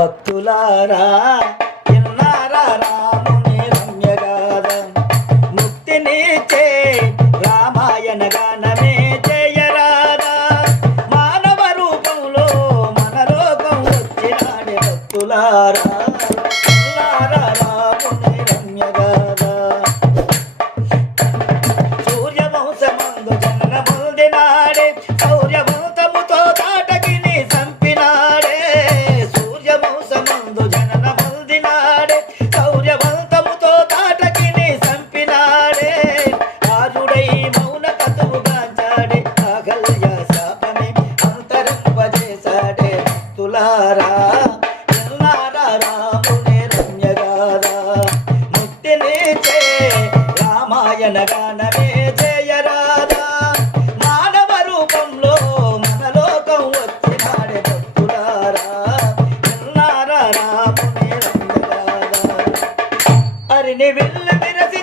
భక్తులారా విన్నారా రాముని రమ్యగాథ ముక్తినిచే రామాయణ గానమే జయరాధా మానవ రూపంలో మన లోకం వచ్చినాడే భక్తులారా సూర్యవంశమందు జన్మ పొందినా నాగలయ శాపని అంతరింపజేశాడే తులారా ఎల్లారా రాముని రమ్యగారా ముక్తిని చే రామాయణ గానమే జయరాధా మానవ రూపంలో మనలోకం వచ్చినాడే భక్తులారా ఎల్లారా రాముని రమ్యగారా అరిని వెళ్ళ విరసి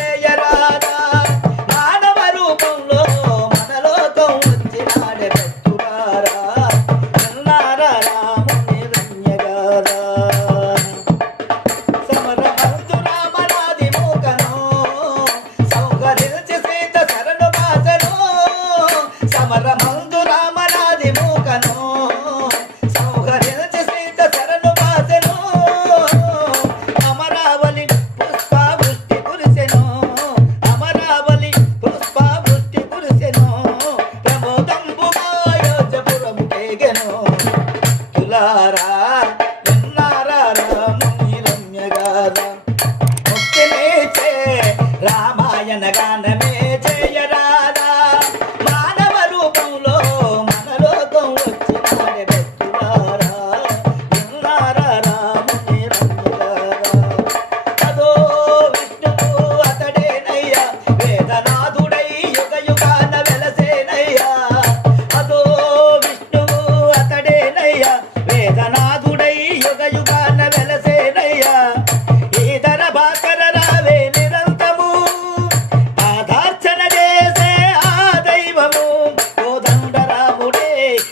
mañana acá.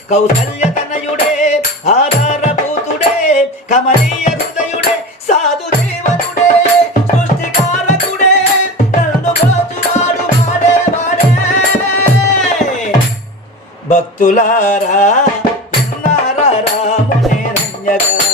కౌసల్య తనయుడే ఆధారభూతుడే కమలీయ హృదయుడే సాధు దేవనుడే సృష్టికారకుడే నన్ను భక్తులారా ఉన్నారా రామునే రంజగా